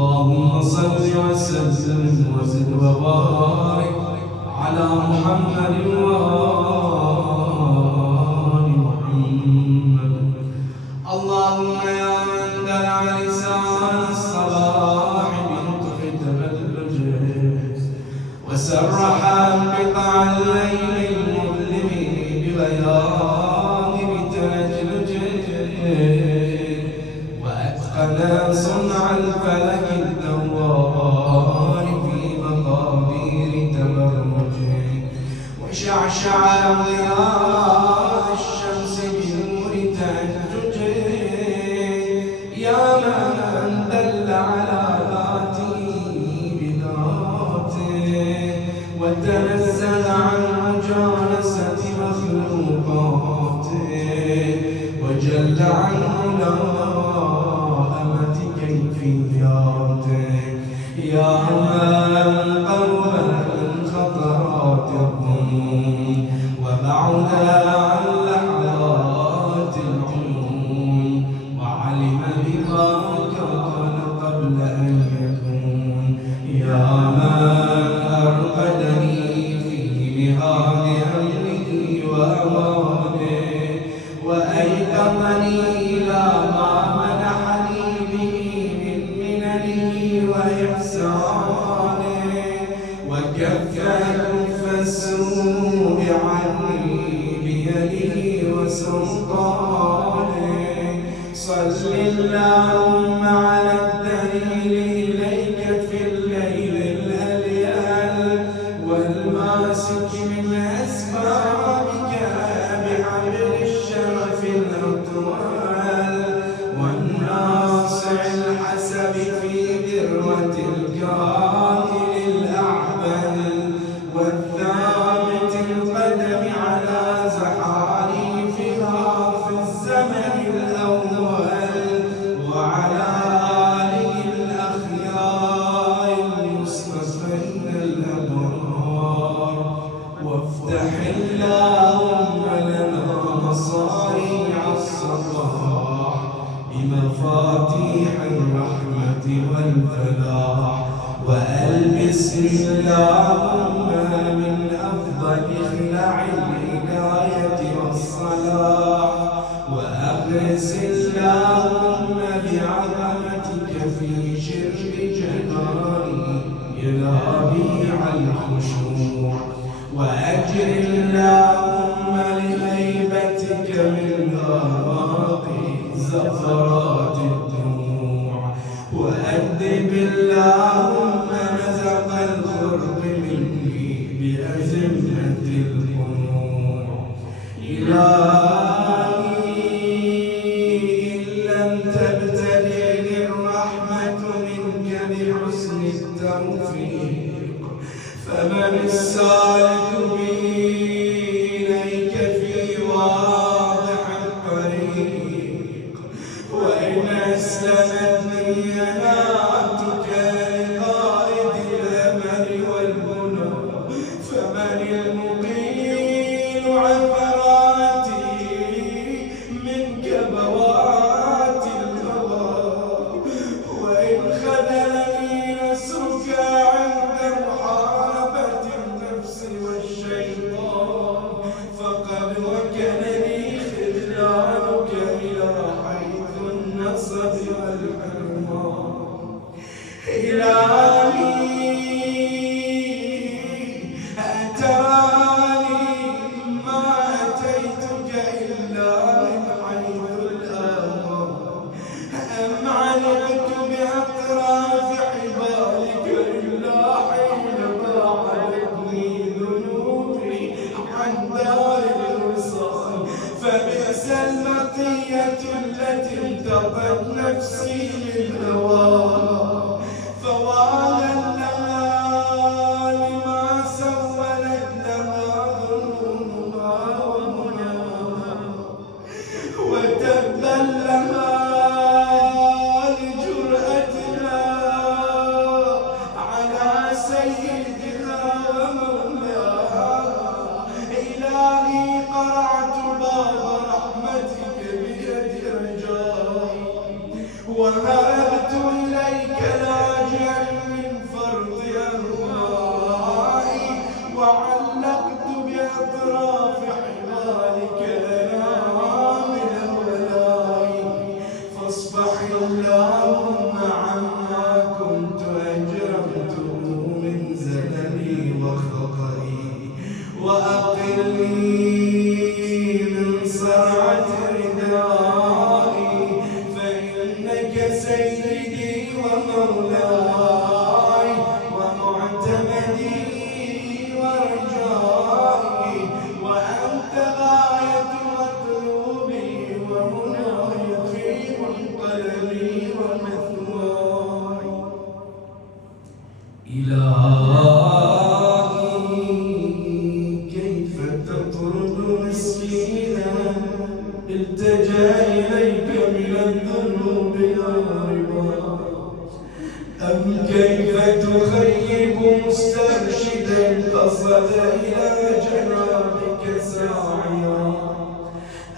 اللهم صل وسلم وزد وبارك على محمد وآل محمد. اللهم يا من دلع لسان الصلاح بنطق تبلجه وسرح انقطاع الليل المظلم بغياض بتلجلجه واتقن صنع الفلك الدوار في مقادير تبرجه وشعشع ضياء الشمس بنور تهججه يا من دل على ذاته بذاته وتنزل عن مجالسة مخلوقاته وجل عن ملائمة كيفياته يا من قرب من خطرات الظنون وبعد عن لحظات العيون وعلم بما كان قبل أن يكون يا من أرقدني في مهاد أمره وأمانه وأيقظني إلى ما منحني به من مننه وإحسانه وكف السوء عني بيده وسلطانه صل اللهم على الدليل إليك في الليل الأليل والماسك من أسبابك بحبل الشرف الأطول والناصع الحسب في ذروة الكائن الأعبل والثابت القدم على زحاليفها في الزمن الأول وعلى آله الأخيار المصطفين الأبرار وافتح اللهم لنا مصاريع الصلاح بمفاتيح الرحمة والفلاح وألبس اللهم من أفضل خلع الهداية والصلاح وأغرس اللهم بعظمتك في شرب جناني إلى ربيع الخشوع وأجر اللهم لهيبتك من آراق زفرات الدموع وأدب اللهم نزق الخرق مني بأزمة القنوع إلهي إن لم تبتلعني الرحمة منك بحسن التوفيق فمن السالك به إليك في واضح الطريق وإن أسلمتني يناتك لقائد الأمل والمنى فمن المقيل عثراتي منك بوات الهوى وإن خذلني نسرك عند محاربة النفس والشيطان فقد وكلني خذلانك إلى حيث النصب والحرمان إلهي أتراني ما أتيتك إلا من حيث الآوان أم علقت بأطراف حبالك إلا حينما عدتني ذنوبي عن دار الوصال فبئس المطية التي انتقت نفسي من هواها فوالا لها لما سولت لها ظنونها ومناها وتبا لها لجرأتها على سيدها ومولاها إلهي قرعت باب رحمتك بيد رجائي وهربت إليك لا سيدي ومولاي ومعتمدي ورجائي، وأنت غاية مطلوبي ومناي في منقلبي ومثواي. إلهي كيف تطرد مسكينا التجا إليك من الذنوب يا ربا، أم كيف تخيب مسترشدا قصد إلى جنابك ساعيا،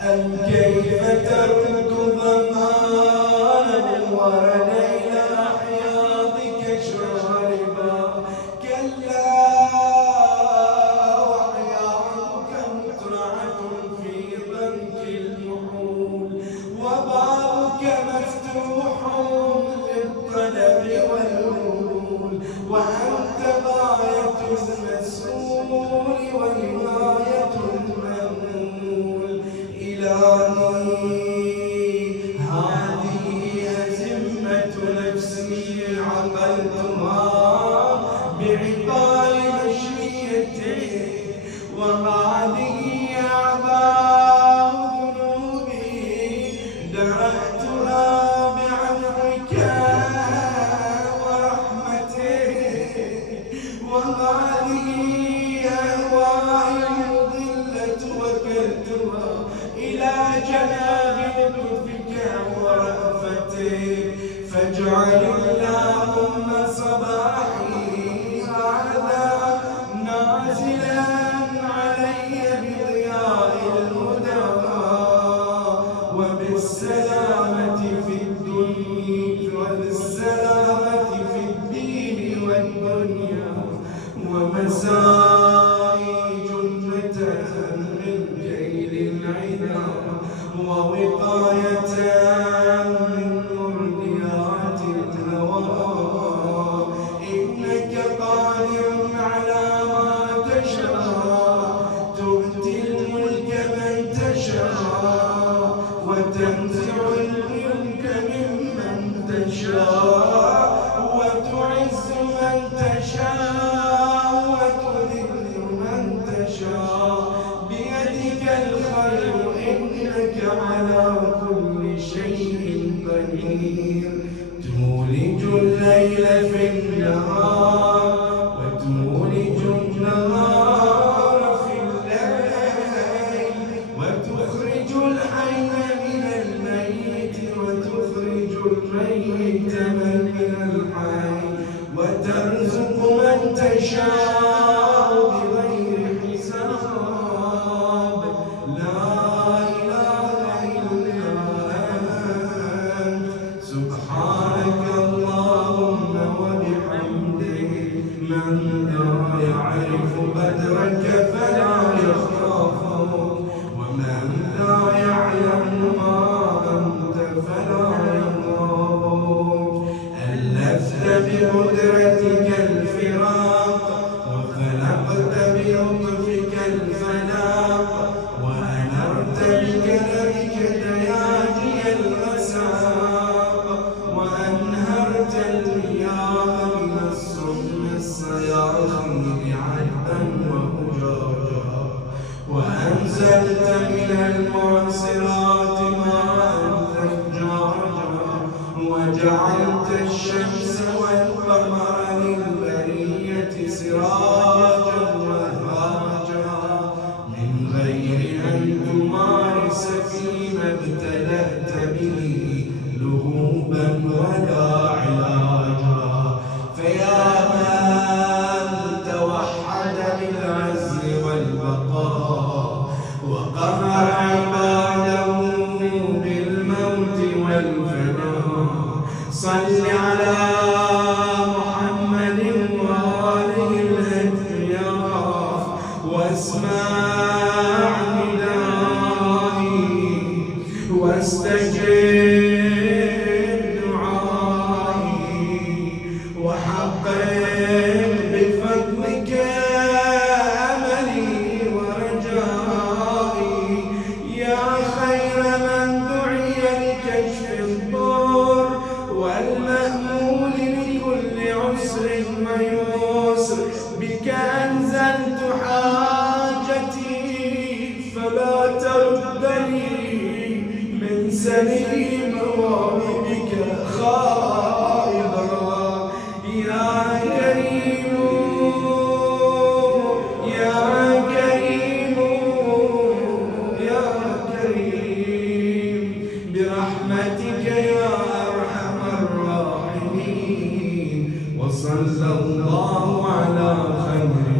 أم كيف ترد ظمآنا ورد إلى حياضك شاربا. كلا وحياضك مطرعة في ضنك المحول، وبابك مفتوح للطلب والنول، وأنت غاية المسؤول ونهاية المأمول. إلهي هذه أزمة نفسي عقلتها بعقال مشيتك، وهذه أعباء ذنوبي درأتها بعفوك ورحمتك، وهذه أهوائي المضلة وكلتها إلى جناب لطفك ورأفتك. فاجعل اللهم صباحي هذا نازلا علي بضياء الهدى وبالسلامة في الدنيا وبالسلامة في الدين والدنيا، ومسائي جنة من كيد العدا، ووقاية من مرديات الهوى. إنك قادر على ما تشاء، تؤتي الملك من تشاء وتنزع الملك ممن تشاء، وتعز من تشاء وتذل من تشاء، بيدك الخير إنك على كل شيء قدير. تولج الليل في النهار وتولج النهار في الليل، وتخرج الحي من الميت وتخرج الميت من الحي، وترزق من تشاء بغير حساب. لا إله إلا أنت سبحانك اللهم وبحمدك. من لا يعرف قدرك فلا يخافك، ومن لا يعلم ما أنت فلا يخافك. ألفت بقدرتك الفراق وفلقت بلطفك الفلاق، وأنرت بكرمك دياجي الغساق، وأنهرت المياه من الصم الصياخير عذبا وأجاجا، وأنزلت من المعصرات ماء ثجاجا، وجعلت الشمس والقمر للبرية سراجا وهاجا، من غير أن تمارس فيما ابتلأت به لهوبا ولا علاجا. فيا من توحد بالعز والبقاء وقهر عباده بالموت والفناء، صل على محمد وآله الأتقياء واسمع ندائي واستجب دعائي، وحقق بفضلك أملي ورجائي. يا خير من دعي لكشف الضر صلى الله على خير